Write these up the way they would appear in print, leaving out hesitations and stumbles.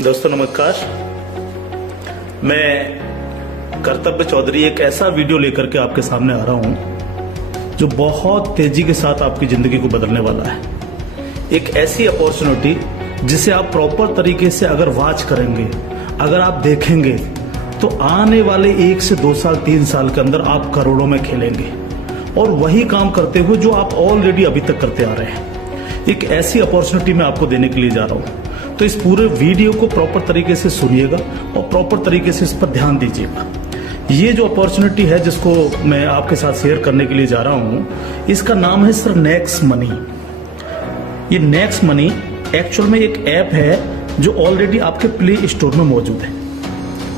दोस्तों नमस्कार। मैं कर्तव्य चौधरी एक ऐसा वीडियो लेकर के आपके सामने आ रहा हूं जो बहुत तेजी के साथ आपकी जिंदगी को बदलने वाला है। एक ऐसी अपॉर्चुनिटी जिसे आप प्रॉपर तरीके से अगर वॉच करेंगे, अगर आप देखेंगे तो आने वाले 1 से 2 साल 3 साल के अंदर आप करोड़ों में खेलेंगे और वही काम करते हुए जो आप ऑलरेडी अभी तक करते आ रहे हैं। एक ऐसी अपॉर्चुनिटी मैं आपको देने के लिए जा रहा हूं, तो इस पूरे वीडियो को प्रॉपर तरीके से सुनिएगा और प्रॉपर तरीके से इस पर ध्यान दीजिएगा। ये जो अपॉर्चुनिटी है जिसको मैं आपके साथ शेयर करने के लिए जा रहा हूं, इसका नाम है सर नेक्स्ट मनी। ये नेक्स्ट मनी एक्चुअल में एक ऐप है जो ऑलरेडी आपके प्ले स्टोर में मौजूद है।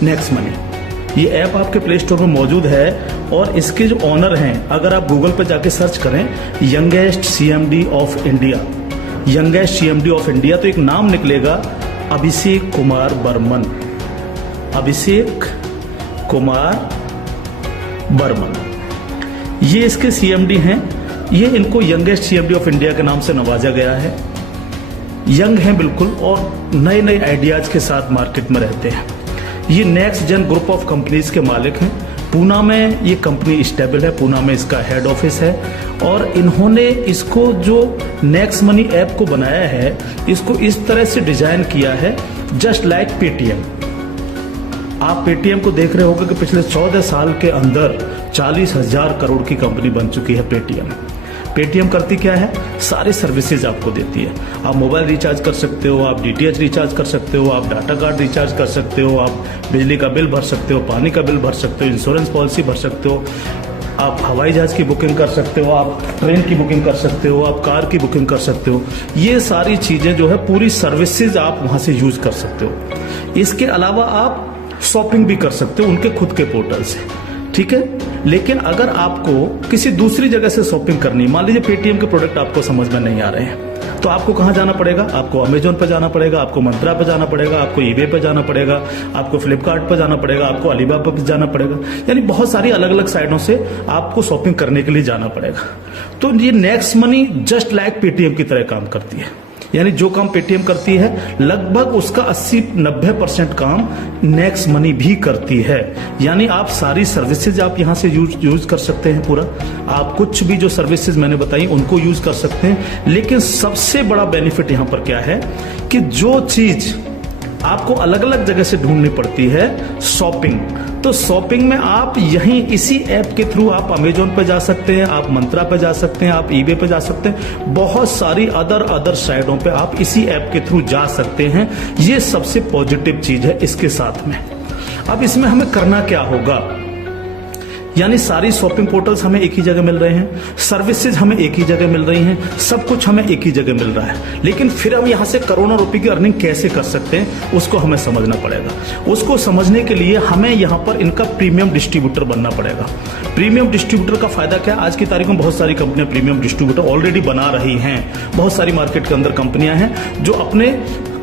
नेक्स्ट मनी ये ऐप आपके प्ले स्टोर में मौजूद है और इसके जो ऑनर हैं, अगर आप गूगल पर जाके सर्च करें youngest CMD of India, youngest CMD of India, तो एक नाम निकलेगा अभिषेक कुमार बर्मन। अभिषेक कुमार बर्मन ये इसके सीएमडी हैं। ये इनको यंगेस्ट सीएमडी ऑफ इंडिया के नाम से नवाजा गया है। यंग हैं बिल्कुल और नए नए आइडियाज के साथ मार्केट में रहते हैं। ये next gen group of companies के मालिक हैं। पूना में ये कंपनी स्टेबल है, पूना में इसका हेड ऑफिस है और इन्होंने इसको जो नेक्स्ट मनी ऐप को बनाया है, इसको इस तरह से डिजाइन किया है जस्ट लाइक पेटीएम। आप पेटीएम को देख रहे होंगे कि पिछले 14 साल के अंदर 40,000 करोड़ की कंपनी बन चुकी है पेटीएम। पेटीएम करती क्या है? सारी सर्विसेज आपको देती है। आप मोबाइल रिचार्ज कर सकते हो, आप डीटीएच रिचार्ज कर सकते हो, आप डाटा कार्ड रिचार्ज कर सकते हो, आप बिजली का बिल भर सकते हो, पानी का बिल भर सकते हो, इंश्योरेंस पॉलिसी भर सकते हो, आप हवाई जहाज की बुकिंग कर सकते हो, आप ट्रेन की बुकिंग कर सकते हो, आप कार की बुकिंग कर सकते हो। ये सारी चीजें जो है पूरी सर्विसेज आप वहां से यूज कर सकते हो। इसके अलावा आप शॉपिंग भी कर सकते हो उनके खुद के पोर्टल से, ठीक है। लेकिन अगर आपको किसी दूसरी जगह से शॉपिंग करनी, मान लीजिए पेटीएम के प्रोडक्ट आपको समझ में नहीं आ रहे हैं, तो आपको कहां जाना पड़ेगा? आपको अमेजोन पर जाना पड़ेगा, आपको मंत्रा पर जाना पड़ेगा, आपको ईबे पर जाना पड़ेगा, आपको फ्लिपकार्ट पर जाना पड़ेगा, आपको अलीबाबा पर जाना पड़ेगा। यानी बहुत सारी अलग अलग साइटों से आपको शॉपिंग करने के लिए जाना पड़ेगा। तो ये next money just like Paytm की तरह काम करती है। यानी जो काम पेटीएम करती है लगभग उसका 80-90% काम नेक्स्ट मनी भी करती है। यानी आप सारी सर्विसेज आप यहां से यूज कर सकते हैं पूरा। आप कुछ भी जो सर्विसेज मैंने बताई उनको यूज कर सकते हैं। लेकिन सबसे बड़ा बेनिफिट यहां पर क्या है कि जो चीज आपको अलग अलग जगह से ढूंढनी पड़ती है, शॉपिंग, तो शॉपिंग में आप यहीं इसी ऐप के थ्रू आप अमेजोन पे जा सकते हैं, आप मंत्रा पे जा सकते हैं, आप ईबे पे जा सकते हैं, बहुत सारी अदर साइटों पे आप इसी ऐप के थ्रू जा सकते हैं। ये सबसे पॉजिटिव चीज है इसके साथ में। अब इसमें हमें करना क्या होगा? यानी सारी शॉपिंग पोर्टल्स हमें एक ही जगह मिल रहे हैं, सर्विसेज हमें एक ही जगह मिल रही हैं, सब कुछ हमें एक ही जगह मिल रहा है। लेकिन फिर हम यहां से करोड़ों रुपए की अर्निंग कैसे कर सकते हैं उसको हमें समझना पड़ेगा। उसको समझने के लिए हमें यहां पर इनका प्रीमियम डिस्ट्रीब्यूटर बनना पड़ेगा। प्रीमियम डिस्ट्रीब्यूटर का फायदा क्या है? आज की तारीख में बहुत सारी कंपनियां प्रीमियम डिस्ट्रीब्यूटर ऑलरेडी बना रही हैं। बहुत सारी मार्केट के अंदर कंपनियां हैं जो अपने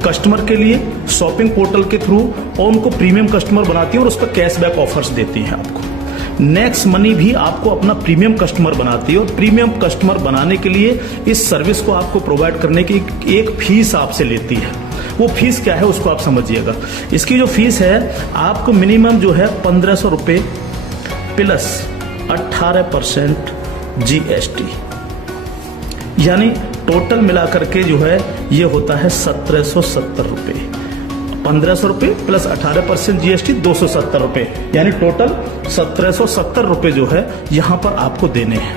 कस्टमर के लिए शॉपिंग पोर्टल के थ्रू और उनको प्रीमियम कस्टमर बनाती है और उस पर कैशबैक ऑफर्स देती हैं आपको। नेक्स्ट मनी भी आपको अपना प्रीमियम कस्टमर बनाती है और प्रीमियम कस्टमर बनाने के लिए इस सर्विस को आपको प्रोवाइड करने की एक फीस आपसे लेती है। वो फीस क्या है उसको आप समझिएगा। इसकी जो फीस है आपको मिनिमम जो है 1,500 रुपए प्लस 18% GST, यानी टोटल मिलाकर के जो है ये होता है 1,770 रुपए। 1,500 रुपए प्लस 18% GST 270 रुपए, यानी टोटल 1,770 रुपए जो है यहां पर आपको देने हैं।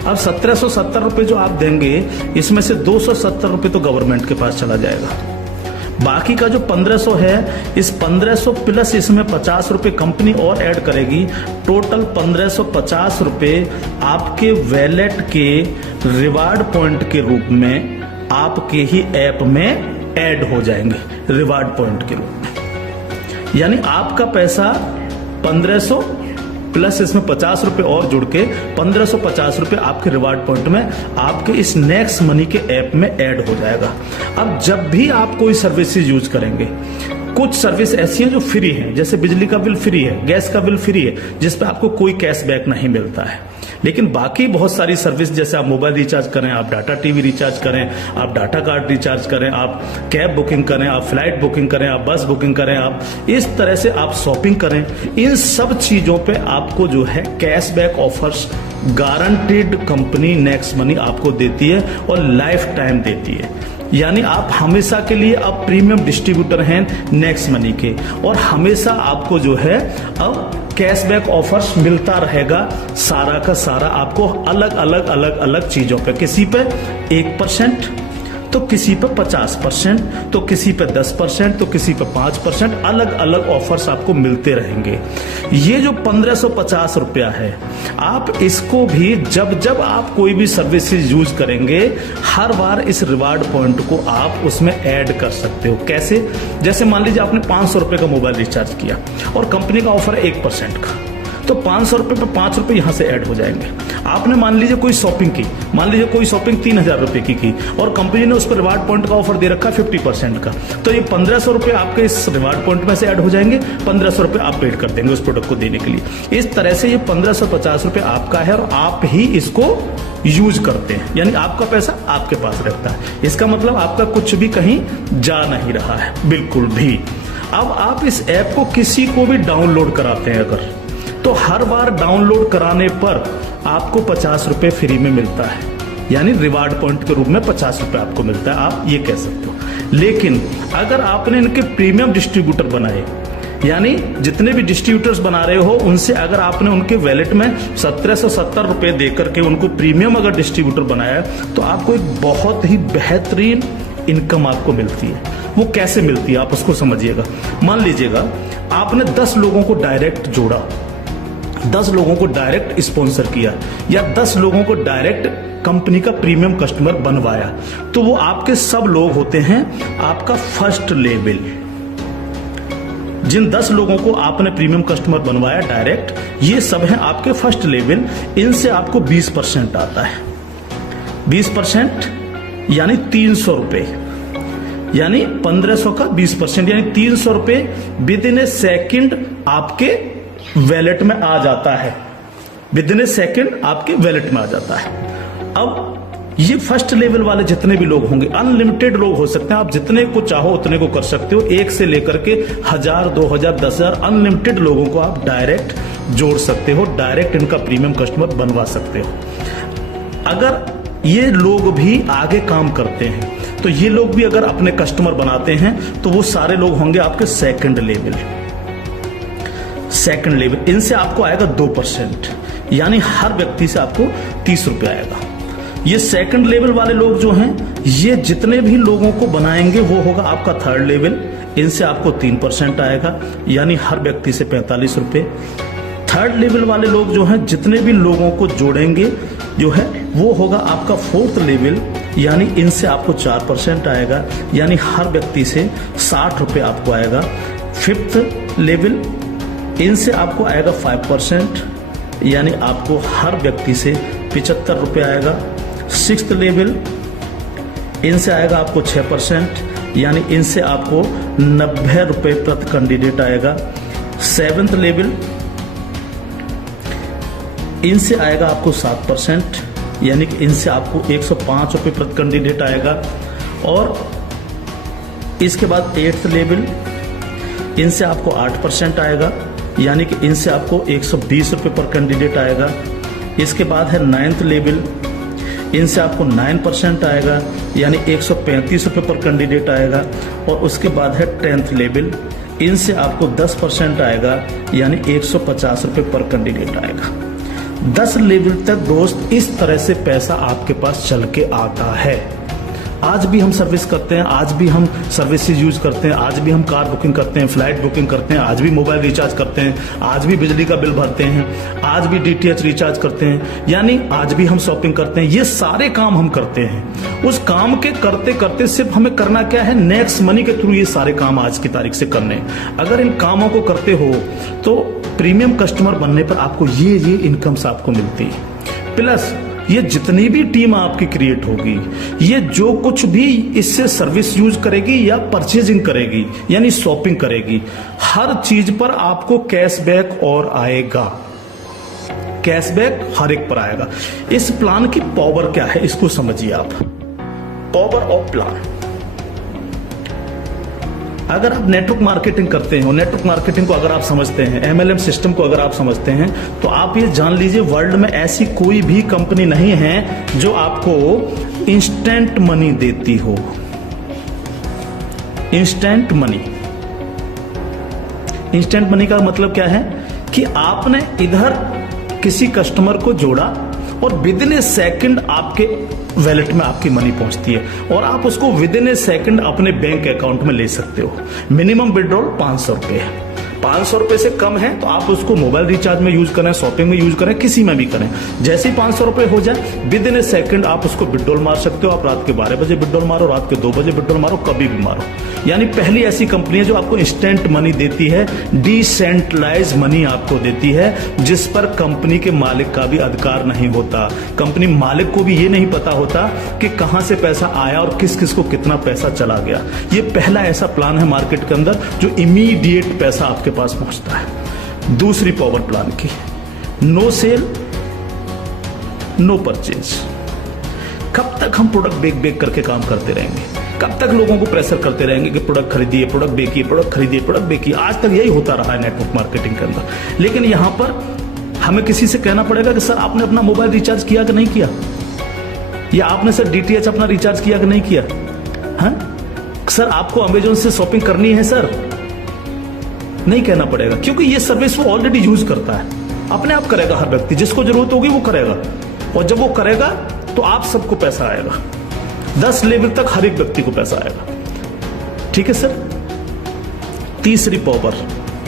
अब 1,770 रुपए जो आप देंगे, इसमें से 270 रुपए तो गवर्नमेंट के पास चला जाएगा। बाकी का जो 1,500 है, इस 1,500 प्लस इसमें 50 रुपए कंपनी और ऐड करेगी। टोटल 1,550 रुपए आपके वैलेट के रिवार्ड पॉइंट के रूप में आपके ही ऐप में ऐड हो जाएंगे, रिवार्ड पॉइंट के रूप में। यानी आपका पैसा 1,500 प्लस इसमें 50 रुपए और जुड़ के 1,550 रुपए आपके रिवार्ड पॉइंट में आपके इस नेक्स्ट मनी के ऐप में ऐड हो जाएगा। अब जब भी आप कोई सर्विसेज यूज करेंगे, कुछ सर्विस ऐसी हैं जो फ्री हैं, जैसे बिजली का बिल फ्री है, गैस का बिल फ्री है, जिस पे आपको कोई कैशबैक नहीं मिलता है। लेकिन बाकी बहुत सारी सर्विस, जैसे आप मोबाइल रिचार्ज करें, आप डाटा टीवी रिचार्ज करें, आप डाटा कार्ड रिचार्ज करें, आप कैब बुकिंग करें, आप फ्लाइट बुकिंग करें, आप बस बुकिंग करें, आप इस तरह से आप शॉपिंग करें, इन सब चीजों पे आपको जो है cashback offers guaranteed company next money आपको देती है और लाइफ टाइम देती है। यानी आप हमेशा के लिए अब प्रीमियम डिस्ट्रीब्यूटर हैं नेक्स्ट मनी के, और हमेशा आपको जो है अब कैशबैक ऑफर्स मिलता रहेगा सारा का सारा आपको अलग अलग अलग अलग चीजों पे, किसी पे 1%, तो किसी पे 50%, तो किसी पे 10%, तो किसी पे 5%, अलग अलग ऑफर्स आपको मिलते रहेंगे। ये जो 1550 रुपया है, आप इसको भी जब जब आप कोई भी सर्विसेज यूज करेंगे, हर बार इस रिवार्ड पॉइंट को आप उसमें ऐड कर सकते हो। कैसे? जैसे मान लीजिए आपने 500 रुपए का मोबाइल रिचार्ज किया और कंपनी का ऑफर है 1% का, तो 500 रुपए पे 5 रुपए यहां से ऐड हो जाएंगे। आपने मान लीजिए कोई शॉपिंग की, मान लीजिए कोई शॉपिंग 3000 रुपए की और कंपनी ने उस पर रिवार्ड पॉइंट का ऑफर दे रखा 50% का, तो ये 1500 रुपए आपके इस रिवार्ड पॉइंट में से ऐड हो जाएंगे, 1500 रुपए आप पेड कर देंगे उस प्रोडक्ट को देने के लिए। इस तरह से ये 1550 रुपए आपका है और आप ही इसको यूज करते हैं, यानी आपका पैसा आपके पास रहता है। इसका मतलब आपका कुछ भी कहीं जा नहीं रहा है, बिल्कुल भी। अब आप इस ऐप को किसी को भी डाउनलोड कराते हैं अगर, तो हर बार डाउनलोड कराने पर आपको 50 रुपए फ्री में मिलता है, यानी रिवार्ड पॉइंट के रूप में 50 रुपए आपको मिलता है, आप ये कह सकते हो। लेकिन अगर आपने इनके प्रीमियम डिस्ट्रीब्यूटर बनाए, यानी जितने भी डिस्ट्रीब्यूटर्स बना रहे हो उनसे अगर आपने उनके वैलेट में 1770 रुपए देकर के उनको प्रीमियम अगर डिस्ट्रीब्यूटर बनाया, तो आपको एक बहुत ही बेहतरीन इनकम आपको मिलती है। वो कैसे मिलती है आप उसको समझिएगा। मान लीजिएगा आपने 10 लोगों को डायरेक्ट जोड़ा, 10 लोगों को डायरेक्ट स्पॉन्सर किया, या 10 लोगों को डायरेक्ट कंपनी का प्रीमियम कस्टमर बनवाया, तो वो आपके सब लोग होते हैं आपका फर्स्ट लेवल। जिन 10 लोगों को आपने प्रीमियम कस्टमर बनवाया डायरेक्ट, ये सब हैं आपके फर्स्ट लेवल। इनसे आपको 20% आता है, 20% यानी 300 रुपए, यानी 1500 का 20%, यानी 300 रुपए विद इन ए सेकेंड आपके वैलेट में आ जाता है, विद इन ए सेकेंड आपके वैलेट में आ जाता है। अब ये फर्स्ट लेवल वाले जितने भी लोग होंगे, अनलिमिटेड लोग हो सकते हैं, आप जितने को चाहो उतने को कर सकते हो, 1 से लेकर के 1000, 2000, 10000 अनलिमिटेड लोगों को आप डायरेक्ट जोड़ सकते हो, डायरेक्ट इनका प्रीमियम कस्टमर बनवा सकते हो। अगर ये लोग भी आगे काम करते हैं, तो ये लोग भी अगर अपने कस्टमर बनाते हैं, तो वो सारे लोग होंगे आपके सेकंड लेवल। सेकंड लेवल इनसे आपको आएगा 2%, यानी हर व्यक्ति से आपको 30 रुपए आएगा। ये सेकंड लेवल वाले लोग जो हैं, ये जितने भी लोगों को बनाएंगे वो होगा आपका थर्ड लेवल, इनसे आपको 3% आएगा, यानी हर व्यक्ति से 45 रुपए। थर्ड लेवल वाले लोग जो हैं, जितने भी लोगों को जोड़ेंगे जो है वो होगा आपका फोर्थ लेवल, यानी इनसे आपको 4% आएगा, यानी हर व्यक्ति से 60 रुपए आपको आएगा। फिफ्थ लेवल इनसे आपको आएगा 5%, यानी आपको हर व्यक्ति से 75 रुपए आएगा। सिक्स्थ लेवल इनसे आएगा आपको 6%, यानी इनसे आपको 90 रुपए प्रति कैंडिडेट आएगा। सेवेंथ लेवल इनसे आएगा आपको 7%, यानी कि इनसे आपको 105 रुपए प्रति कैंडिडेट आएगा। और इसके बाद 8th लेवल इनसे आपको 8% आएगा, यानी कि इनसे आपको 120 रुपए पर कैंडिडेट आएगा। इसके बाद है 9th लेवल, इनसे आपको 9% आएगा, यानी 135 रुपए पर कैंडिडेट आएगा। और उसके बाद है 10th लेवल, इनसे आपको 10% आएगा, यानी 150 रुपए पर कैंडिडेट आएगा। 10 लेवल तक दोस्त इस तरह से पैसा आपके पास चल के आता है। आज भी हम सर्विस करते हैं, आज भी हम सर्विसेज यूज करते हैं, आज भी हम कार बुकिंग करते हैं, फ्लाइट बुकिंग करते हैं, आज भी मोबाइल रिचार्ज करते हैं, आज भी बिजली का बिल भरते हैं, आज भी DTH रिचार्ज करते हैं, यानी आज भी हम शॉपिंग करते हैं। ये सारे काम हम करते हैं। उस काम के करते करते सिर्फ हमें करना क्या है, नेक्स्ट मनी के थ्रू ये सारे काम आज की तारीख से करने। अगर इन कामों को करते हो तो प्रीमियम कस्टमर बनने पर आपको ये इनकम्स आपको मिलती है। प्लस ये जितनी भी टीम आपकी क्रिएट होगी, ये जो कुछ भी इससे सर्विस यूज करेगी या परचेजिंग करेगी, यानी शॉपिंग करेगी, हर चीज पर आपको कैशबैक और आएगा। कैशबैक हर एक पर आएगा। इस प्लान की पावर क्या है इसको समझिए आप। पावर ऑफ प्लान, अगर आप नेटवर्क मार्केटिंग करते हो, नेटवर्क मार्केटिंग को अगर आप समझते हैं, MLM सिस्टम को अगर आप समझते हैं, तो आप ये जान लीजिए वर्ल्ड में ऐसी कोई भी कंपनी नहीं है जो आपको इंस्टेंट मनी देती हो। इंस्टेंट मनी, इंस्टेंट मनी का मतलब क्या है कि आपने इधर किसी कस्टमर को जोड़ा और विद इन ए सेकंड आपके वैलेट में आपकी मनी पहुंचती है और आप उसको विद इन ए सेकंड अपने बैंक अकाउंट में ले सकते हो। मिनिमम विड्रॉल 500 रुपए है। 500 रुपए से कम है तो आप उसको मोबाइल रिचार्ज में यूज करें, शॉपिंग में यूज करें, किसी में भी करें। जैसे ही 500 रुपए हो जाए विद इन ए सेकंड आप उसको विड्रॉल मार सकते हो। आप रात के 12 बजे विड्रॉल मारो, रात के 2 बजे विड्रॉल मारो, कभी भी मारो। यानी पहली ऐसी कंपनी है जो आपको इंस्टेंट मनी देती है, डिसेंट्रलाइज मनी आपको देती है, जिस पर कंपनी के मालिक का भी अधिकार नहीं होता। कंपनी मालिक को भी ये नहीं पता होता कि कहां से पैसा आया और किस किस को कितना पैसा चला गया। ये पहला ऐसा प्लान है मार्केट के अंदर जो इमीडिएट पैसा आपके पास पहुंचता है। दूसरी पावर प्लान की, नो सेल नो परचेज। कब तक हम प्रोडक्ट बेक करके काम करते रहेंगे? कब तक लोगों को प्रेशर करते रहेंगे कि प्रोडक्ट खरीदिए, प्रोडक्ट बेचिए, प्रोडक्ट खरीदिए, प्रोडक्ट बेचिए? आज तक यही होता रहा है नेटवर्क मार्केटिंग के अंदर। लेकिन यहां पर हमें किसी से कहना पड़ेगा कि सर आपने अपना मोबाइल रिचार्ज किया कि नहीं किया, या आपने सर DTH अपना रिचार्ज किया कि नहीं किया, हाँ? सर आपको अमेजोन से शॉपिंग करनी है सर, नहीं कहना पड़ेगा, क्योंकि ये सर्विस वो ऑलरेडी यूज करता है। अपने आप करेगा, हर व्यक्ति जिसको जरूरत होगी वो करेगा, और जब वो करेगा तो आप सबको पैसा आएगा। 10 लेवल तक हर एक व्यक्ति को पैसा आएगा। ठीक है सर। तीसरी पावर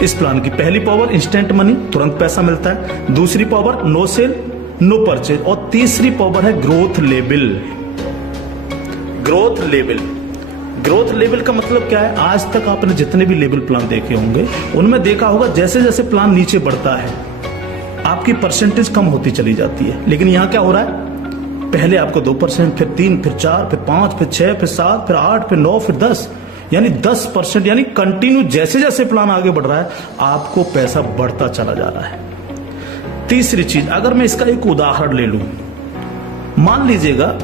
इस प्लान की, पहली पावर इंस्टेंट मनी, तुरंत पैसा मिलता है। दूसरी power no sale no purchase, और तीसरी पावर है growth level. Growth level, growth level का मतलब क्या है? आज तक आपने जितने भी लेवल प्लान देखे होंगे उनमें देखा होगा जैसे जैसे प्लान नीचे बढ़ता है आपकी परसेंटेज कम होती चली जाती है। लेकिन यहां क्या हो रहा है? पहले आपको 2%, फिर 3, फिर 4, फिर 5, फिर 6, फिर 7, फिर 8, फिर 9, फिर 10, यानी 10%, यानी कंटिन्यू जैसे जैसे प्लान आगे बढ़ रहा है आपको पैसा बढ़ता चला जा रहा है। तीसरी चीज, अगर मैं इसका एक उदाहरण ले लूं, मान लीजिएगा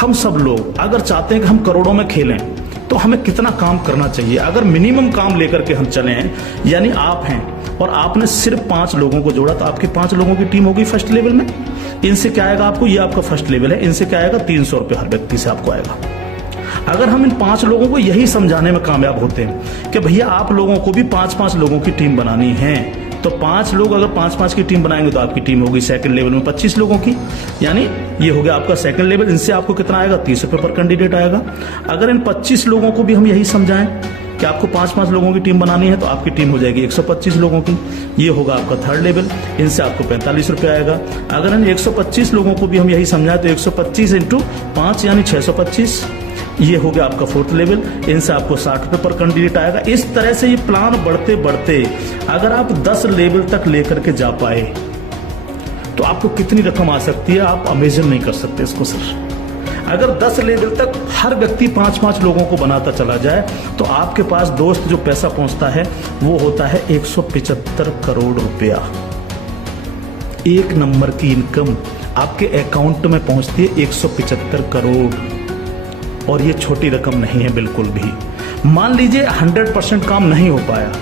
हम सब लोग अगर चाहते हैं कि हम करोड़ों में खेलें तो हमें कितना काम करना चाहिए? अगर मिनिमम काम लेकर के हम चले हैं, यानी आप हैं और आपने सिर्फ 5 लोगों को जोड़ा तो आपकी 5 लोगों की टीम होगी फर्स्ट लेवल में। इनसे क्या आएगा आपको? ये आपका फर्स्ट लेवल है, इनसे क्या आएगा? 300 रुपए हर व्यक्ति से आपको आएगा। अगर हम इन 5 लोगों को यही समझाने में कामयाब होते हैं कि भैया आप लोगों को भी 5-5 लोगों की टीम बनानी है, तो 5 लोग अगर 5-5 की टीम बनाएंगे तो आपकी टीम होगी सेकंड लेवल में 25 लोगों की, यानी ये हो गया आपका सेकंड लेवल। इनसे आपको कितना आएगा? 30 रुपए पर कैंडिडेट आएगा। अगर इन 25 लोगों को भी हम यही समझाएं कि आपको 5-5 लोगों की टीम बनानी है तो आपकी टीम हो जाएगी 125 लोगों की, ये होगा आपका थर्ड लेवल। इनसे आपको 45 रुपए आएगा। अगर इन 125 लोगों को भी हम यही समझाएं तो 125 × 5 यानी 625, ये हो गया आपका फोर्थ लेवल। इनसे आपको 60 रुपए पर कैंडिडेट आएगा। इस तरह से ये प्लान बढ़ते बढ़ते अगर आप 10 लेवल तक लेकर के जा पाए तो आपको कितनी रकम आ सकती है आप इमेजिन नहीं कर सकते इसको सर। अगर 10 लेवल तक हर व्यक्ति 5-5 लोगों को बनाता चला जाए तो आपके पास दोस्त जो पैसा पहुंचता है वो होता है 175 करोड़ रुपया। एक नंबर की इनकम आपके अकाउंट में पहुंचती है 175 करोड़, और ये छोटी रकम नहीं है बिल्कुल भी। मान लीजिए 100% काम नहीं हो पाया,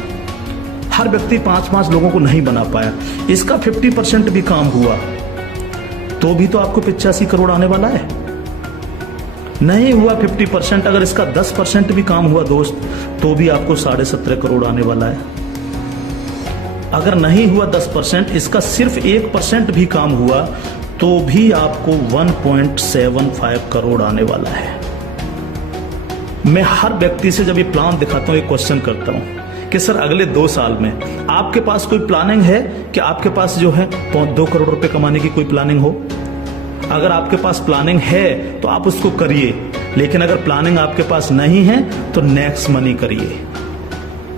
हर व्यक्ति 5-5 लोगों को नहीं बना पाया, इसका 50% भी काम हुआ तो भी तो आपको 85 करोड़ आने वाला है। नहीं हुआ 50%, अगर इसका 10% भी काम हुआ दोस्त तो भी आपको 17.5 करोड़ आने वाला है। अगर नहीं हुआ 10%, इसका सिर्फ 1% भी काम हुआ तो भी आपको 1.75 करोड़ आने वाला है। मैं हर व्यक्ति से जब ये प्लान दिखाता हूं एक क्वेश्चन करता हूं कि सर अगले 2 साल में आपके पास कोई प्लानिंग है कि आपके पास जो है 2 करोड़ रुपए कमाने की कोई प्लानिंग हो? अगर आपके पास प्लानिंग है तो आप उसको करिए, लेकिन अगर प्लानिंग आपके पास नहीं है तो नेक्स्ट मनी करिए,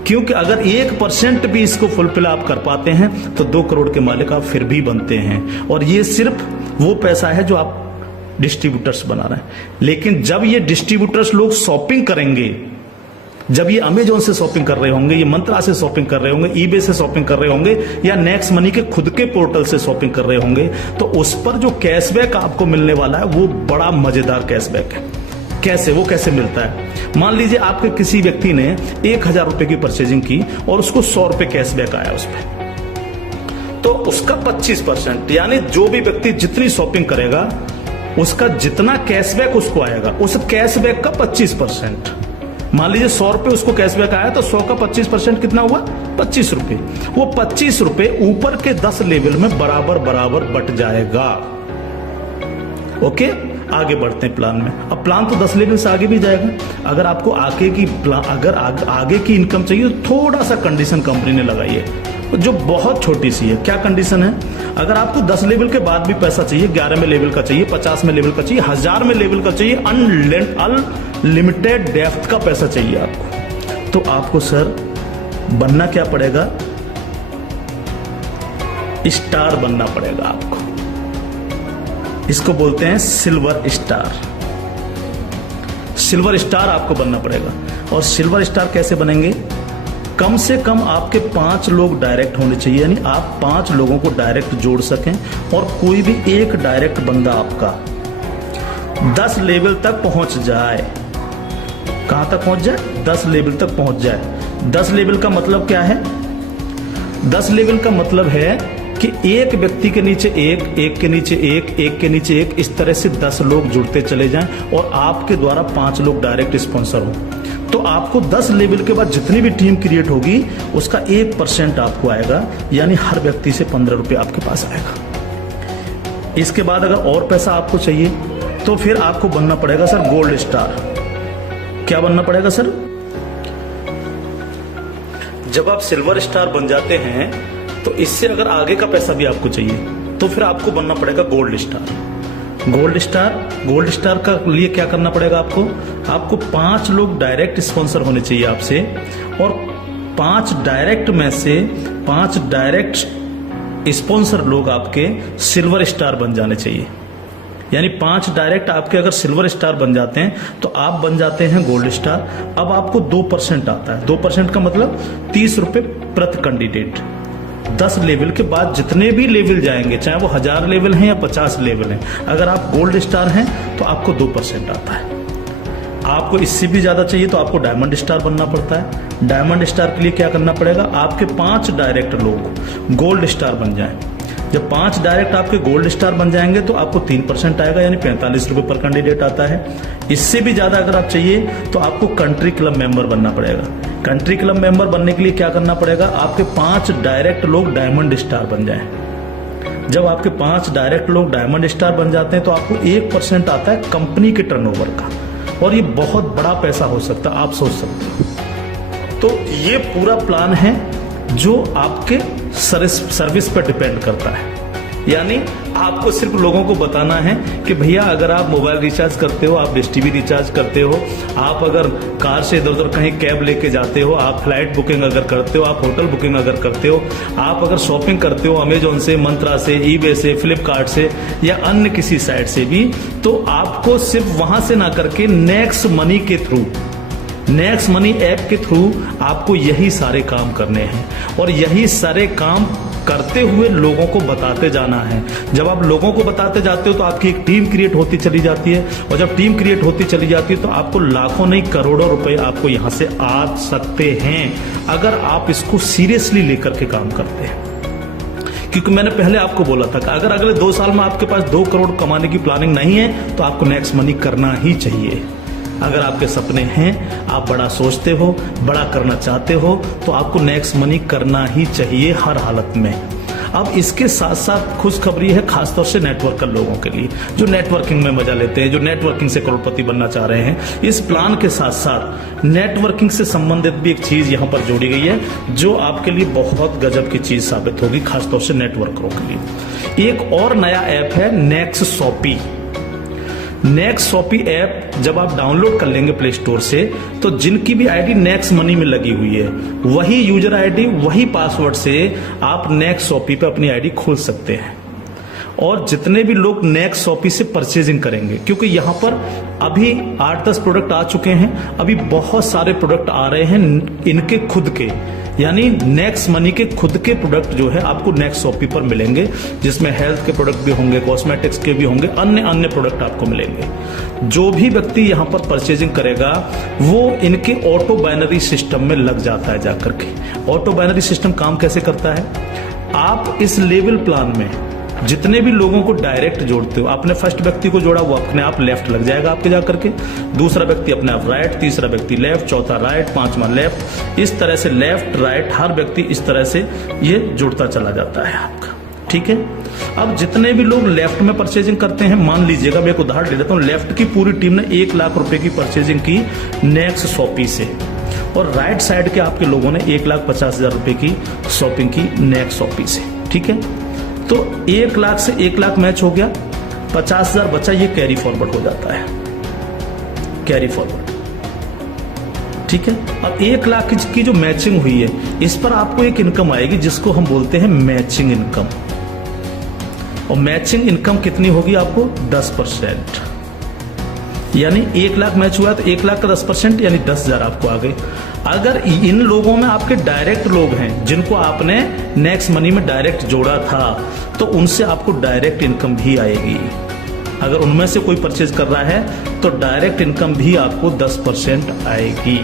क्योंकि अगर 1% भी इसको फुलफिल आप कर पाते हैं तो 2 करोड़ के मालिक आप फिर भी बनते हैं। और ये सिर्फ वो पैसा है जो आप डिस्ट्रीब्यूटर्स बना रहे हैं। लेकिन जब ये डिस्ट्रीब्यूटर्स लोग शॉपिंग करेंगे जब ये अमेजोन से शॉपिंग कर रहे होंगे, ये मंत्रा से शॉपिंग कर रहे होंगे, ईबे से शॉपिंग कर रहे होंगे, या नेक्स्ट मनी के खुद के पोर्टल से शॉपिंग कर रहे होंगे, तो उस पर जो कैशबैक आपको मिलने वाला है वो बड़ा मजेदार कैशबैक है। कैसे, वो कैसे मिलता है? मान लीजिए आपके किसी व्यक्ति ने 1000 रुपए की परचेजिंग की और उसको 100 रुपए कैशबैक आया उस पर, तो उसका 25%, यानी जो भी व्यक्ति जितनी शॉपिंग करेगा उसका जितना कैशबैक उसको आएगा, उस कैशबैक का 25%। मान लीजिए 100 रुपए उसको कैशबैक आया तो 100 का 25% कितना हुआ? 25 रुपए। वो 25 रुपए ऊपर के 10 लेवल में बराबर बराबर बट जाएगा। ओके, आगे बढ़ते हैं प्लान में। अब प्लान तो 10 लेवल से आगे भी जाएगा। अगर आपको आगे की इनकम चाहिए तो थोड़ा सा कंडीशन कंपनी ने लगाई है जो बहुत छोटी सी है। क्या कंडीशन है? अगर आपको 10 लेवल के बाद भी पैसा चाहिए, 11 में लेवल का चाहिए, 50 में लेवल का चाहिए, 1000 में लेवल का चाहिए, अनलिमिटेड डेप्थ का पैसा चाहिए आपको, तो आपको सर बनना क्या पड़ेगा? स्टार बनना पड़ेगा आपको। इसको बोलते हैं सिल्वर स्टार। सिल्वर स्टार आपको बनना पड़ेगा। और सिल्वर स्टार कैसे बनेंगे? कम से कम आपके 5 लोग डायरेक्ट होने चाहिए, यानी आप 5 लोगों को डायरेक्ट जोड़ सकें, और कोई भी एक डायरेक्ट बंदा आपका 10 लेवल तक पहुंच जाए। कहां तक पहुंच जाए? 10 लेवल तक पहुंच जाए। 10 लेवल का मतलब क्या है? 10 लेवल का मतलब है कि एक व्यक्ति के नीचे एक के नीचे एक के नीचे एक, इस तरह से 10 लोग जुड़ते चले जाएं और आपके द्वारा 5 लोग डायरेक्ट स्पॉन्सर हो, तो आपको 10 लेवल के बाद जितनी भी टीम क्रिएट होगी उसका 1% आपको आएगा, यानी हर व्यक्ति से 15 रुपए आपके पास आएगा। इसके बाद अगर और पैसा आपको चाहिए तो फिर आपको बनना पड़ेगा सर गोल्ड स्टार। क्या बनना पड़ेगा सर? जब आप सिल्वर स्टार बन जाते हैं तो इससे अगर आगे का पैसा भी आपको चाहिए तो फिर आपको बनना पड़ेगा गोल्ड स्टार। गोल्ड स्टार का लिए क्या करना पड़ेगा आपको 5 लोग डायरेक्ट स्पॉन्सर होने चाहिए आपसे, और 5 डायरेक्ट में से 5 डायरेक्ट स्पॉन्सर लोग आपके सिल्वर स्टार बन जाने चाहिए। यानी 5 डायरेक्ट आपके अगर सिल्वर स्टार बन जाते हैं तो आप बन जाते हैं गोल्ड स्टार। अब आपको 2% आता है। 2% का मतलब 30 रुपए प्रति कैंडिडेट। 10 लेवल के बाद जितने भी लेवल जाएंगे, चाहे वो 1000 लेवल हैं या 50 लेवल हैं, अगर आप गोल्ड स्टार हैं तो आपको 2% आता है। आपको इससे भी ज्यादा चाहिए तो आपको डायमंड स्टार बनना पड़ता है। डायमंड स्टार के लिए क्या करना पड़ेगा? आपके 5 डायरेक्ट लोग गोल्ड स्टार बन जाएं। जब 5 डायरेक्ट आपके गोल्ड स्टार बन जाएंगे तो आपको 3% आएगा, यानी 45 रुपए पर कैंडिडेट आता है। इससे भी ज्यादा अगर आप चाहिए तो आपको कंट्री क्लब मेंबर बनना पड़ेगा। कंट्री क्लब मेंबर बनने के लिए क्या करना पड़ेगा? आपके 5 डायरेक्ट लोग डायमंड स्टार बन जाएं। जब आपके 5 डायरेक्ट लोग डायमंड स्टार बन जाते हैं तो आपको 1% आता है कंपनी के टर्नओवर का, और ये बहुत बड़ा पैसा हो सकता है, आप सोच सकते हो। तो ये पूरा प्लान है जो आपके सर्विस पर डिपेंड करता है। यानी आपको सिर्फ लोगों को बताना है कि भैया अगर आप मोबाइल रिचार्ज करते हो, आप डिश टीवी रिचार्ज करते हो, आप अगर कार से इधर उधर कहीं कैब लेके जाते हो, आप फ्लाइट बुकिंग अगर करते हो, आप होटल बुकिंग अगर करते हो, आप अगर शॉपिंग करते हो अमेजोन से, मंत्रा से, ईबे से, फ्लिपकार्ट से या अन्य किसी साइट से भी, तो आपको सिर्फ वहां से ना करके नेक्स्ट मनी के थ्रू, नेक्स्ट मनी ऐप के थ्रू आपको यही सारे काम करने हैं, और यही सारे काम करते हुए लोगों को बताते जाना है। जब आप लोगों को बताते जाते हो तो आपकी एक टीम क्रिएट होती चली जाती है, और जब टीम क्रिएट होती चली जाती है तो आपको लाखों नहीं करोड़ों रुपए आपको यहां से आ सकते हैं, अगर आप इसको सीरियसली लेकर के काम करते हैं। क्योंकि मैंने पहले आपको बोला था कि अगर अगले 2 साल में आपके पास 2 करोड़ कमाने की प्लानिंग नहीं है तो आपको नेक्स्ट मनी करना ही चाहिए। अगर आपके सपने हैं, आप बड़ा सोचते हो, बड़ा करना चाहते हो, तो आपको नेक्स्ट मनी करना ही चाहिए हर हालत में। अब इसके साथ साथ खुशखबरी है खासतौर से नेटवर्कर लोगों के लिए, जो नेटवर्किंग में मजा लेते हैं, जो नेटवर्किंग से करोड़पति बनना चाह रहे हैं। इस प्लान के साथ साथ नेटवर्किंग से संबंधित भी एक चीज यहां पर जोड़ी गई है जो आपके लिए बहुत गजब की चीज साबित होगी, खासतौर से नेटवर्करों के लिए। एक और नया ऐप है Next Shoppy. Next Shoppy app जब आप डाउनलोड कर लेंगे प्ले स्टोर से, तो जिनकी भी आईडी नेक्स्ट मनी में लगी हुई है, वही यूजर आईडी, वही पासवर्ड से आप नेक्स्ट शॉपी पे अपनी आईडी खोल सकते हैं। और जितने भी लोग नेक्स्ट शॉपी से परचेजिंग करेंगे, क्योंकि यहाँ पर अभी 8-10 प्रोडक्ट आ चुके हैं, अभी बहुत सारे प्रोडक्ट आ रहे हैं इनके खुद के, यानी नेक्स्ट मनी के खुद के प्रोडक्ट जो है आपको नेक्स्ट शॉपी पर मिलेंगे, जिसमें हेल्थ के प्रोडक्ट भी होंगे, कॉस्मेटिक्स के भी होंगे, अन्य प्रोडक्ट आपको मिलेंगे। जो भी व्यक्ति यहाँ पर परचेजिंग करेगा वो इनके ऑटो बाइनरी सिस्टम में लग जाता है जाकर के। ऑटो बाइनरी सिस्टम काम कैसे करता है, आप इस लेवल प्लान में जितने भी लोगों को डायरेक्ट जोड़ते हो, आपने फर्स्ट व्यक्ति को जोड़ा वो अपने आप लेफ्ट लग जाएगा आपके जाकर के, दूसरा व्यक्ति अपने आप राइट, तीसरा व्यक्ति लेफ्ट, चौथा राइट, पांचवा लेफ्ट, इस तरह से लेफ्ट राइट हर व्यक्ति इस तरह से ये जुड़ता चला जाता है आपका। ठीक है, अब जितने भी लोग लेफ्ट में परचेजिंग करते हैं, मान लीजिएगा मैं एक उदाहरण ले लेता हूं, लेफ्ट की पूरी टीम ने 1 लाख रुपए की परचेजिंग की नेक्स्ट शॉपी से, और राइट साइड के आपके लोगों ने 1,50,000 रुपए की शॉपिंग की नेक्स्ट शॉपी से। ठीक है, तो 1 लाख से 1 लाख मैच हो गया, 50,000 बचा, ये कैरी फॉरवर्ड हो जाता है, कैरी फॉरवर्ड। ठीक है, अब 1 लाख की जो मैचिंग हुई है इस पर आपको एक इनकम आएगी जिसको हम बोलते हैं मैचिंग इनकम, और मैचिंग इनकम कितनी होगी आपको 10%, यानी 1 लाख मैच हुआ तो 1 लाख का 10% यानी 10,000 आपको आ गए। अगर इन लोगों में आपके डायरेक्ट लोग हैं जिनको आपने नेक्स्ट मनी में डायरेक्ट जोड़ा था, तो उनसे आपको डायरेक्ट इनकम भी आएगी। अगर उनमें से कोई परचेज कर रहा है तो डायरेक्ट इनकम भी आपको 10% आएगी।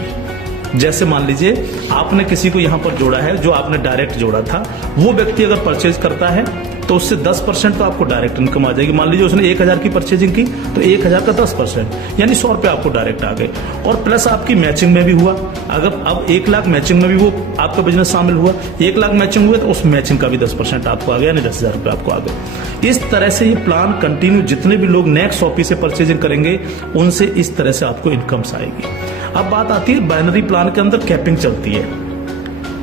जैसे मान लीजिए आपने किसी को यहां पर जोड़ा है, जो आपने डायरेक्ट जोड़ा था, वो व्यक्ति अगर परचेज करता है तो उससे 10% तो आपको डायरेक्ट इनकम आ जाएगी। मान लीजिए उसने 1,000 की परचेजिंग की तो 1,000 का 10% यानी 100 रुपए आपको डायरेक्ट आ गए, और प्लस आपकी मैचिंग में भी हुआ। अगर अब 1 लाख मैचिंग में भी वो आपका बिजनेस शामिल हुआ, 1 लाख मैचिंग हुए तो उस मैचिंग का भी 10% आपको आ गया, यानी 10,000 रुपए आपको आ गए। इस तरह से ये प्लान कंटिन्यू, जितने भी लोग नेक्स्ट शॉपी से परचेजिंग करेंगे उनसे इस तरह से आपको इनकम्स आएगी। अब बात आती है बाइनरी प्लान के अंदर कैपिंग चलती है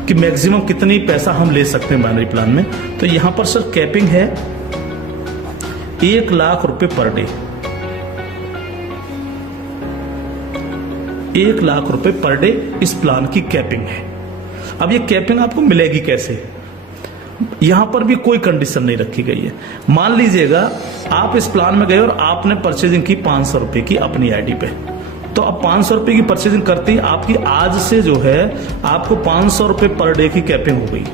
कि मैक्सिमम कितनी पैसा हम ले सकते हैं बाइनरी प्लान में। तो यहां पर सर कैपिंग है 1 लाख रुपए पर डे, 1 लाख रुपए पर डे इस प्लान की कैपिंग है। अब ये कैपिंग आपको मिलेगी कैसे, यहां पर भी कोई कंडीशन नहीं रखी गई है। मान लीजिएगा आप इस प्लान में गए और आपने परचेजिंग की 500 रुपए की अपनी आईडी पे, तो अब 500 रुपए की परचेजिंग करते ही आपकी आज से जो है आपको 500 रुपए पर डे की कैपिंग हो गई।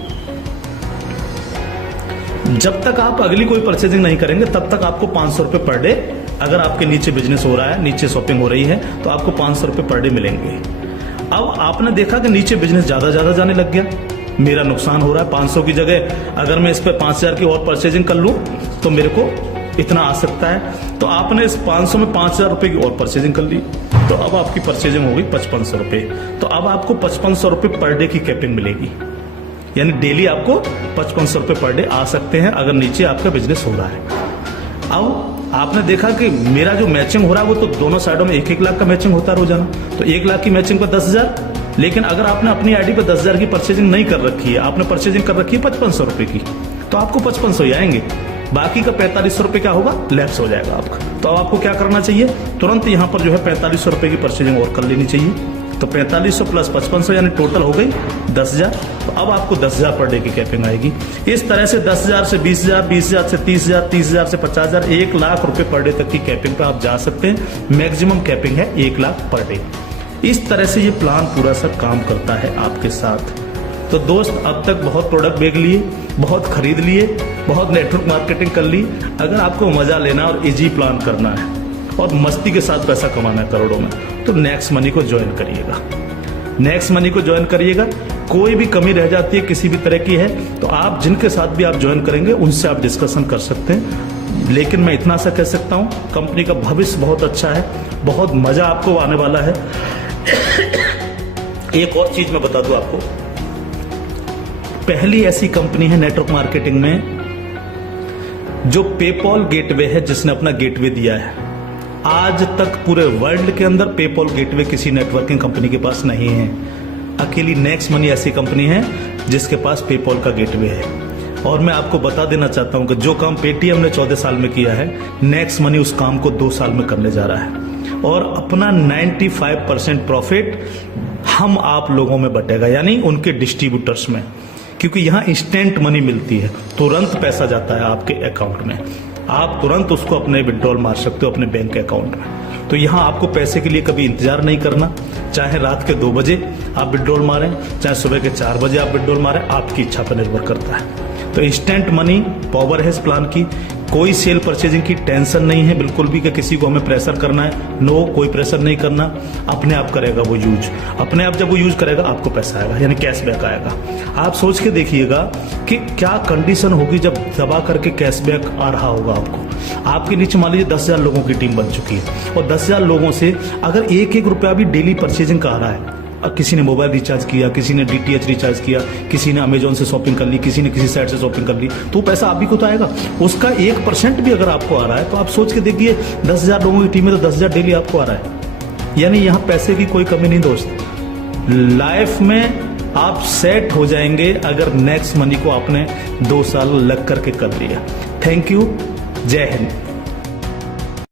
जब तक आप अगली कोई परचेजिंग नहीं करेंगे तब तक आपको 500 रुपए पर डे, अगर आपके नीचे बिजनेस हो रहा है, नीचे शॉपिंग हो रही है, तो आपको 500 रुपए पर डे मिलेंगे। अब आपने देखा कि नीचे बिजनेस ज्यादा जाने लग गया, मेरा नुकसान हो रहा है, 500 की जगह अगर मैं इस पे 5,000 की और परचेजिंग कर लूं तो मेरे को इतना आ सकता है, तो आपने इस 500 में 5,000 रुपए की और परचेजिंग कर ली, तो अब आपकी परचेजिंग हो गई 5,500 रुपए। तो अब आपको 5,500 रुपए पर डे की कैपिंग मिलेगी, यानी डेली आपको 5,500 रुपए पर डे आ सकते हैं अगर नीचे आपका बिजनेस हो रहा है। अब आपने देखा कि मेरा जो मैचिंग हो रहा है वो तो दोनों साइडों में 1-1 लाख का मैचिंग होता है रोजाना, तो 1 लाख की मैचिंग पर 10,000। लेकिन अगर आपने अपनी आईडी पर 10,000 की परचेजिंग नहीं कर रखी है, आपने परचेजिंग कर रखी है 5,500 रुपए की, तो आपको 5,500 ही आएंगे, बाकी का 4,500 रुपए क्या होगा, लैप्स हो जाएगा आपका। तो अब आपको क्या करना चाहिए, तुरंत यहां पर जो है 4,500 रुपए की परचेजिंग और कर लेनी चाहिए। तो 4,500 प्लस 5,500 यानी टोटल हो गई 10,000। तो अब आपको 10,000 पर डे की कैपिंग आएगी। इस तरह से 10,000 से 20,000, 20,000 से 30,000, 30,000 से 50,000, 1 लाख रुपए पर डे तक की कैपिंग पे आप जा सकते हैं। मैक्सिमम कैपिंग है 1 लाख पर डे। इस तरह से ये प्लान पूरा सर काम करता है आपके साथ। तो दोस्त, अब तक बहुत प्रोडक्ट बेच लिए, बहुत खरीद लिए, बहुत नेटवर्क मार्केटिंग कर ली। अगर आपको मजा लेना और इजी प्लान करना है और मस्ती के साथ पैसा कमाना है करोड़ों में, तो नेक्स्ट मनी को ज्वाइन करिएगा। नेक्स्ट मनी को ज्वाइन करिएगा। कोई भी कमी रह जाती है, किसी भी तरह की है, तो आप जिनके साथ भी आप ज्वाइन करेंगे उनसे आप डिस्कशन कर सकते हैं। लेकिन मैं इतना सा कह सकता हूं, कंपनी का भविष्य बहुत अच्छा है, बहुत मजा आपको आने वाला है। एक और चीज मैं बता दूं आपको, पहली ऐसी कंपनी है नेटवर्क मार्केटिंग में जो पेपॉल गेटवे है, जिसने अपना गेटवे दिया है। आज तक पूरे वर्ल्ड के अंदर पेपॉल गेटवे किसी नेटवर्किंग कंपनी के पास नहीं है। अकेली नेक्स्ट मनी ऐसी कंपनी है जिसके पास पेपॉल का गेटवे है। और मैं आपको बता देना चाहता हूं कि जो काम पेटीएम ने 14 साल में किया है, नेक्स्ट मनी उस काम को 2 साल में करने जा रहा है। और अपना 95% प्रॉफिट हम आप लोगों में बटेगा, यानी उनके डिस्ट्रीब्यूटर्स में। क्योंकि यहाँ इंस्टेंट मनी मिलती है, तुरंत पैसा जाता है आपके अकाउंट में, आप तुरंत उसको अपने विड्रॉल मार सकते हो अपने बैंक अकाउंट में। तो यहाँ आपको पैसे के लिए कभी इंतजार नहीं करना, चाहे रात के 2 बजे आप विड्रॉल मारें, चाहे सुबह के 4 बजे आप विड्रॉल मारें, आपकी इच्छा पर निर्भर करता है। तो इंस्टेंट मनी पावर है इस प्लान की, कोई सेल परचेजिंग की टेंशन नहीं है बिल्कुल भी कि किसी को हमें प्रेशर करना है, नो, कोई प्रेशर नहीं करना, अपने आप करेगा वो यूज, अपने आप जब वो यूज करेगा आपको पैसा आएगा, यानी कैशबैक आएगा। आप सोच के देखिएगा कि क्या कंडीशन होगी जब दबा करके कैशबैक आ रहा होगा आपको। आपके नीचे मान लीजिए 10,000 लोगों की टीम बन चुकी है और 10,000 लोगों से अगर 1-1 रुपया भी डेली परचेजिंग का आ रहा है, किसी ने मोबाइल रिचार्ज किया, किसी ने DTH रिचार्ज किया, किसी ने अमेजोन से शॉपिंग कर ली, किसी ने किसी साइट से शॉपिंग कर ली, तो पैसा आप ही को तो आएगा। उसका 1% भी अगर आपको आ रहा है तो आप सोच के देखिए 10,000 लोगों की टीम में तो 10,000 डेली आपको आ रहा है, यानी यहाँ पैसे की कोई कमी नहीं दोस्त। लाइफ में आप सेट हो जाएंगे अगर नेक्स्ट मनी को आपने 2 साल लग करके कर लिया। थैंक यू, जय हिंद।